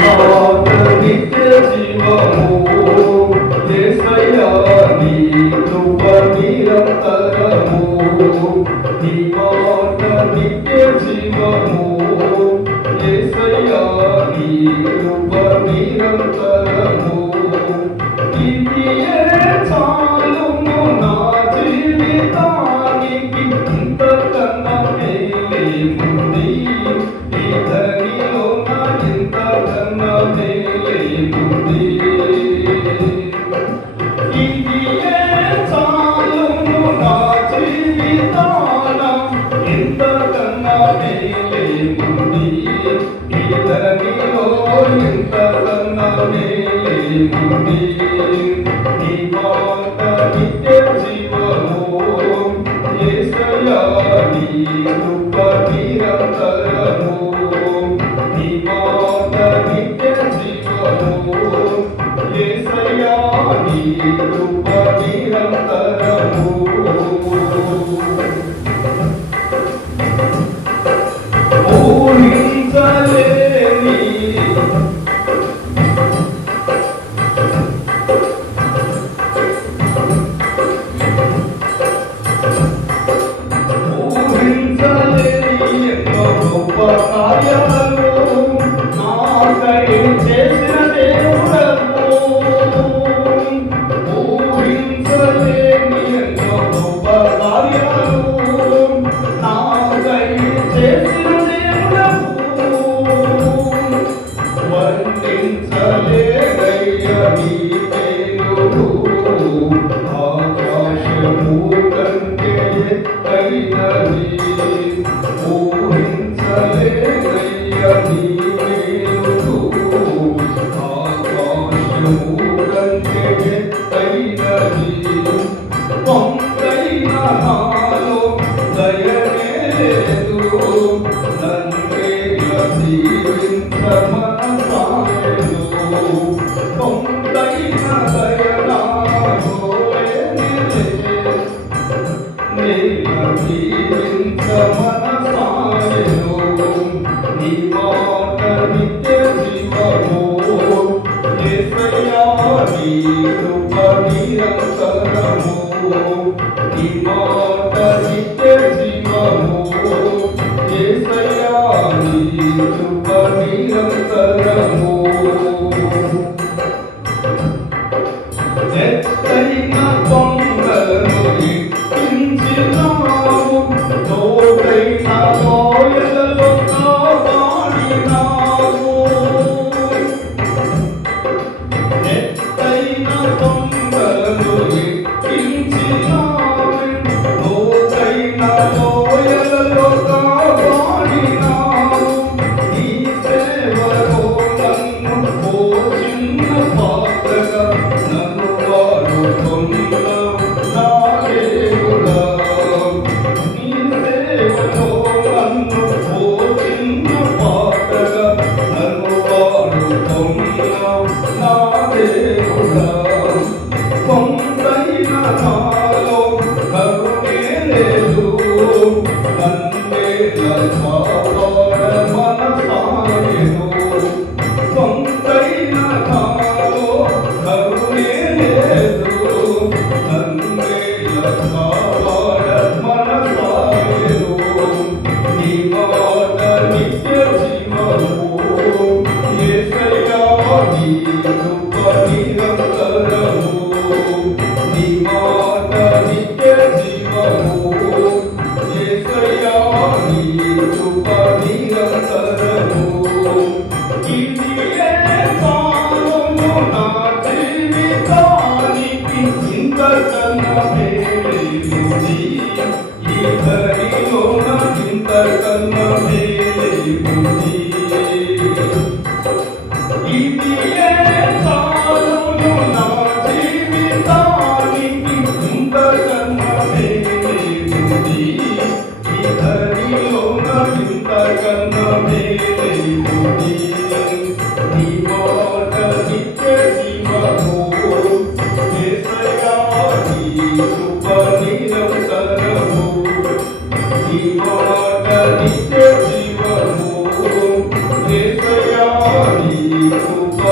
మాట నిత్య జీవము యేసయ్యా నీ కృప నిరంతరము నీ మాట నిత్య జీవము యేసయ్యా నీ కృప నిరంతరము ఇదియే చాలును నా జీవితానికి ఇంతకన్నా మేలేముంది ఈ ధరణిలో నా ఇంతకన్నా మేలేముంది ఇదియే చాలును నా జీవితాన ఇంతకన్నా మేలేముంది ఈ ధరణిలో ఇంతకన్నా మేలేముంది నీ మాట నిత్య జీవము యేసయ్యా నీ కృప నిరంతరము నీ మాట నిత్య జీవము యేసయ్యా నీ కృప నిరంతరము ఊహించలేని గొప్ప కార్యాలు నాకై చేసిన దేవుడవు ఊహించలేని ఎన్నో గొప్ప కార్యాలు నాకై చేసిన దేవుడవు వర్ణించలేదయ్యా నీ పేరు ఆకాశము కంటే ఎత్తైనది ఊహించలేదయ్యా నీ మేలు ఆకాశము కంటే ఎత్తైనది పొంగైన నాలో దయనే లేదు నన్నేల దీవించ మనసాయలు పొంగైన దయ నాలో నేల దీవించ మనసాయలు నీ మాట నిత్య జీవము యేసయ్యా నీ కృప నిరంతరము నీ మాట నిత్య జీవము యేసయ్యా నీ కృప నిరంతరము ఎత్తైన కొండలను ఎక్కించినావు లోతైన లోయలలో కాపాడినావు ఎత్తైన కొండలను ఎక్కించినావు లోతైన లోయలలో కాపాడినావు నీ సేవలో నన్ను ఓ చిన్న పాత్రగా నన్ను వాడుకున్నావు నా దేవుడా నీ సేవలో నన్ను ఓ చిన్న పాత్రగా నన్ను వాడుకున్నావు నా దేవుడా కొంతైన నాలో కరుణే లేదు నన్నేల కాపాడ మనసాయను కొంతైన నాలో కరుణే లేదు నన్నేల కాపాడ మనసాయను నీ మాట నిత్య జీవము యేసయ్యా నీ కృప నిరంతరము నీ మాట నిత్య జీవము యేసయ్యా నీ కృప నిరంతరము ఇదియే చాలును నా జీవితానికి ఇంతకన్నా మేలేముంది ఈ ధరణిలో నా ఇంతకన్నా మేలేముంది ఇదియే చాలును నా జీవితానికి ఇంతకన్నా మేలేముంది ఈ ధరణిలో నా ఇంతకన్నా మేలేముంది నీ మాట నిత్య జీవము యేసయ్యా నీ కృప నిరంతరము నీ మాట నిత్య